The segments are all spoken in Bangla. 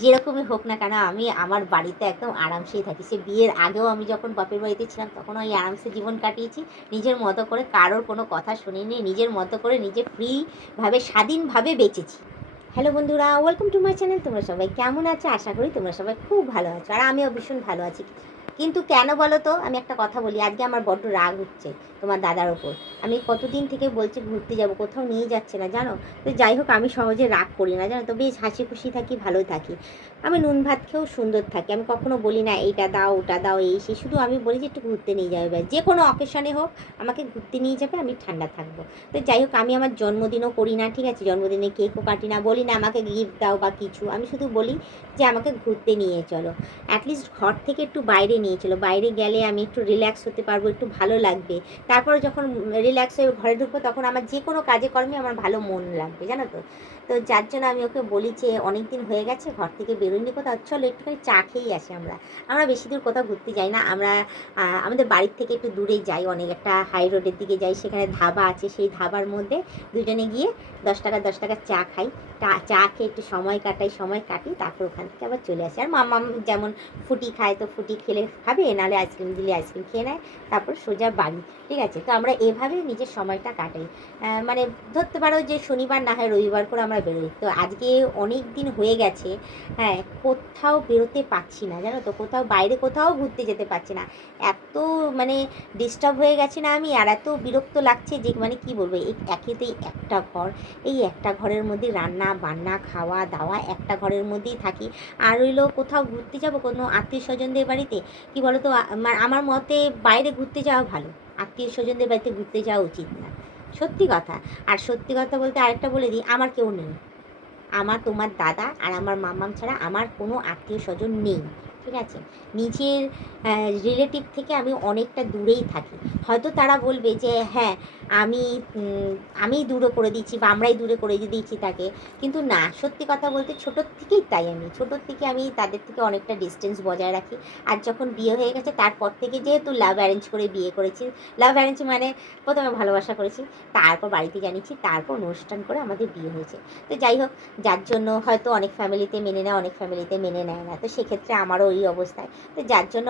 যেরকমই হোক না কেন আমি আমার বাড়িতে একদম আরামসেই থাকি। সে বিয়ের আগেও আমি যখন বাপের বাড়িতে ছিলাম তখনও ওই আরামসে জীবন কাটিয়েছি। নিজের মতো করে কারোর কোনো কথা শুনিনি। নিজের মতো করে নিজে ফ্রিভাবে স্বাধীনভাবে বেঁচেছি। হ্যালো বন্ধুরা, ওয়েলকাম টু মাই চ্যানেল। তোমরা সবাই কেমন আছো? আশা করি তোমরা সবাই খুব ভালো আছো, আর আমিও ভীষণ ভালো আছি। কিন্তু কেন বলো তো, আমি একটা কথা বলি, আজকে আমার বড্ড রাগ হচ্ছে তোমার দাদার ওপর। আমি কতদিন থেকে বলছি ঘুরতে যাব, কোথাও নিয়ে যাচ্ছে না জানো। তো যাই হোক, আমি সহজে রাগ করি না জানো তো, বেশ হাসি খুশি থাকি, ভালোই থাকি। আমি নুন ভাত খেয়েও সুন্দর থাকি। আমি কখনো বলি না এইটা দাও ওটা দাও এই সে, শুধু আমি বলি যে একটু ঘুরতে নিয়ে যাবে, ব্যাস। যে কোনো অকেশনে হোক আমাকে ঘুরতে নিয়ে যাবে, আমি ঠান্ডা থাকবো। তো যাই হোক, আমি আমার জন্মদিনও করি না, ঠিক আছে, জন্মদিনে কেকও কাটি না, বলি না আমাকে গিফট দাও বা কিছু। আমি শুধু বলি যে আমাকে ঘুরতে নিয়ে চলো, অ্যাটলিস্ট ঘর থেকে একটু বাইরে নিয়ে চলো। বাইরে গেলে আমি একটু রিল্যাক্স হতে পারবো, একটু ভালো লাগবে। তারপরে যখন রিল্যাক্স হয়ে ঘরে ঢুকবো তখন আমার যে কোনো কাজে কর্মে আমার ভালো মন লাগবে জানো তো। তো যার জন্য আমি ওকে বলি যে অনেক দিন হয়ে গেছে ঘর থেকে বেরোয়নি কোথাও, চলো একটুখানি চা খেয়েই আসি। আমরা বেশি দূর কোথাও ঘুরতে যাই না। আমরা আমাদের বাড়ির থেকে একটু দূরে যাই, অনেক একটা হাই রোডের দিকে যাই, সেখানে ধাবা আছে, সেই ধাবার মধ্যে দুজনে গিয়ে 10 টাকা চা খাই। চা খেয়ে একটু সময় কাটাই, সময় কাটি, তারপর ওখান থেকে আবার চলে আসি। আর মাম্মাম যেমন ফুটি খায়, তো ফুটি খেলে খাবে, নাহলে আইসক্রিম দিলে আইসক্রিম খেয়ে নেয়, তারপর সোজা বাড়ি। ঠিক আছে, তো আমরা এভাবেই নিজের সময়টা কাটাই। মানে ধরতে পারো যে শনিবার না হয় রবিবার করে আমরা বেরোই। তো আজকে অনেক দিন হয়ে গেছে, হ্যাঁ, কোথাও বেরোতে পারছি না জানো তো, কোথাও বাইরে কোথাও ঘুরতে যেতে পারছি না। এত মানে ডিস্টার্ব হয়ে গেছে না আমি, আর এত বিরক্ত লাগছে যে মানে কি বলবো। এই একেতেই একটা ঘর, এই একটা ঘরের মধ্যে রান্না বান্না খাওয়া দাওয়া, একটা ঘরের মধ্যেই থাকি। আর রইলো কোথাও ঘুরতে যাব কোনো আত্মীয় স্বজনদের বাড়িতে, কি বলো তো, আমার মতে বাইরে ঘুরতে যাওয়া ভালো, আত্মীয় স্বজনদের বাড়িতে ঘুরতে যাওয়া উচিত না, সত্যি কথা। আর সত্যি কথা বলতে আরেকটা বলে দিই, আমার কেউ নেই। আমার তোমার দাদা আর আমার মাম্মাম ছাড়া আমার কোনো আত্মীয় স্বজন নেই, ঠিক আছে। নিজের রিলেটিভ থেকে আমি অনেকটা দূরেই থাকি। হয়তো তারা বলবে যে হ্যাঁ আমি আমিই দূরে করে দিচ্ছি বা আমরাই দূরে করে দিয়েছি তাকে, কিন্তু না, সত্যি কথা বলতে ছোটোর থেকেই তাই, আমি ছোটোর থেকে আমি তাদের থেকে অনেকটা ডিস্টেন্স বজায় রাখি। আর যখন বিয়ে হয়ে গেছে তারপর থেকে, যেহেতু লাভ অ্যারেঞ্জ করে বিয়ে করেছি, লাভ অ্যারেঞ্জ মানে প্রথমে ভালোবাসা করেছি, তারপর বাড়িতে জানিয়েছি, তারপর অনুষ্ঠান করে আমাদের বিয়ে হয়েছে। তো যাই হোক, যার জন্য হয়তো অনেক ফ্যামিলিতে মেনে নেয়, অনেক ফ্যামিলিতে মেনে নেয় না, তো সেক্ষেত্রে আমারও ওই অবস্থায়। তো যার জন্য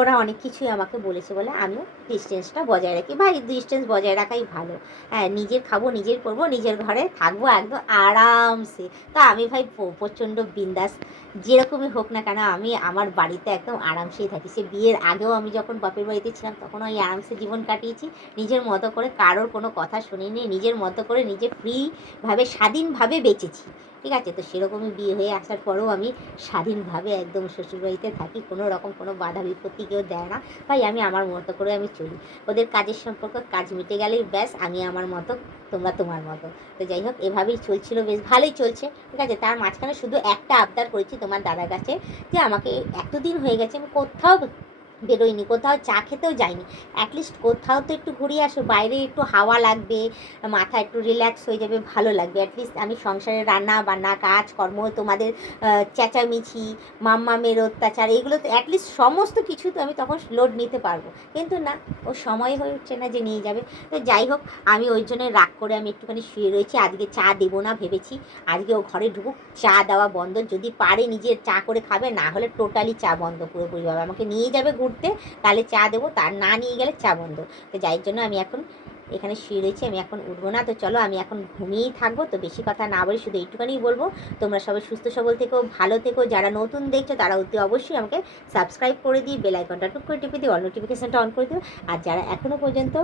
ওরা অনেক কিছুই আমাকে বলেছে বলে আমিও ডিস্টেন্সটা বজায় রাখি। ভাই, ডিস্টেন্স বজায় রাখাই ভালো। হ্যাঁ, নিজের খাবো, নিজের করবো, নিজের ঘরে থাকবো একদম আরামসে। তো আমি ভাই প্রচণ্ড বিন্দাস, যেরকমই হোক না কেন আমি আমার বাড়িতে একদম আরামসেই থাকি। সে বিয়ের আগেও আমি যখন বাপের বাড়িতে ছিলাম তখনও ওই আরামসে জীবন কাটিয়েছি। নিজের মতো করে কারোর কোনো কথা শুনিনি, নিজের মতো করে নিজে ফ্রিভাবে স্বাধীনভাবে বেঁচেছি, ঠিক আছে। তো সেরকমই বিয়ে হয়ে আসার পরেও আমি স্বাধীনভাবে একদম শ্বশুরবাড়িতে থাকি, কোনো রকম কোনো বাধা বিপত্তি কেউ দেয় না। ভাই, আমি আমার মতো করে আমি চলি। ওদের কাজের সম্পর্ক, কাজ মিটে গেলেই ব্যাস, আমি আমার মতো, তোমরা তোমার মতো। তো যাই হোক, এভাবেই চলছিল, বেশ ভালোই চলছে, ঠিক আছে। তার মাঝখানে শুধু একটা আবদার করেছি তোমার দাদার কাছে, যে আমাকে এতদিন হয়ে গেছে আমি কোথাও বেরোয়নি, কোথাও চা খেতেও যাইনি, অ্যাটলিস্ট কোথাও তো একটু ঘুরিয়ে আসো, বাইরে একটু হাওয়া লাগবে, মাথা একটু রিল্যাক্স হয়ে যাবে, ভালো লাগবে। অ্যাটলিস্ট আমি সংসারের রান্না বান্না কাজকর্ম, তোমাদের চেঁচামেচি, মাম্মামের অত্যাচার, এগুলো তো অ্যাটলিস্ট সমস্ত কিছু তো আমি তখন লোড নিতে পারবো। কিন্তু না, ও সময় হয়ে উঠছে না যে নিয়ে যাবে। তো যাই হোক, আমি ওই জন্য রাগ করে আমি একটুখানি শুয়ে রয়েছি। আজকে চা দেবো না ভেবেছি, আজকে ও ঘরে ঢুকুক, চা দেওয়া বন্ধ। যদি পারে নিজের চা করে খাবে, না হলে টোটালি চা বন্ধ পুরোপুরিভাবে। আমাকে নিয়ে যাবে ঘুরতে, তাহলে চা দেবো, তার না নিয়ে গেলে চা বন্ধ। তো যাই জন্য আমি এখন এখানে শুয়ে রয়েছি, আমি এখন উঠবো না। তো চলো, আমি এখন ঘুমিয়েই থাকবো। তো বেশি কথা না বলে শুধু এইটুখানিই বলবো, তোমরা সবাই সুস্থ সবল থেকো, ভালো থেকো। যারা নতুন দেখছো তারা অতি অবশ্যই আমাকে সাবস্ক্রাইব করে দিই, বেল আইকনটা টুক করে টিপে দিই, অল নোটিফিকেশানটা অন করে দিও। আর যারা এখনও পর্যন্ত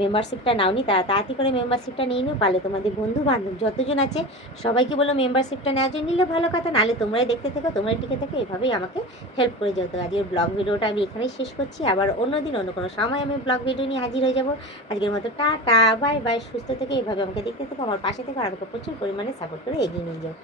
মেম্বারশিপটা নাওনি তারা তাড়াতাড়ি করে মেম্বারশিপটা নিয়ে নিও। পারলে তোমাদের বন্ধু বান্ধব যতজন আছে সবাইকে বলো মেম্বারশিপটা নেওয়ার জন্য। নিলে ভালো কথা, নাহলে তোমরাই দেখতে থেকো, তোমরাই টিকে থেকো, এভাবেই আমাকে হেল্প করে যেত। আজকের ব্লগ ভিডিওটা আমি এখানেই শেষ করছি। আবার অন্য দিন অন্য কোনো সময় আমি ব্লগ ভিডিও নিয়ে হাজির হয়ে যাবো। আজকের মতো টাটা, বাই বাই, সুস্থ থেকে এইভাবে আমাকে দেখতে থেকো, আমার পাশে থেকে, আর আমাকে প্রচুর পরিমাণে সাপোর্ট করে এগিয়ে নিয়ে যাও।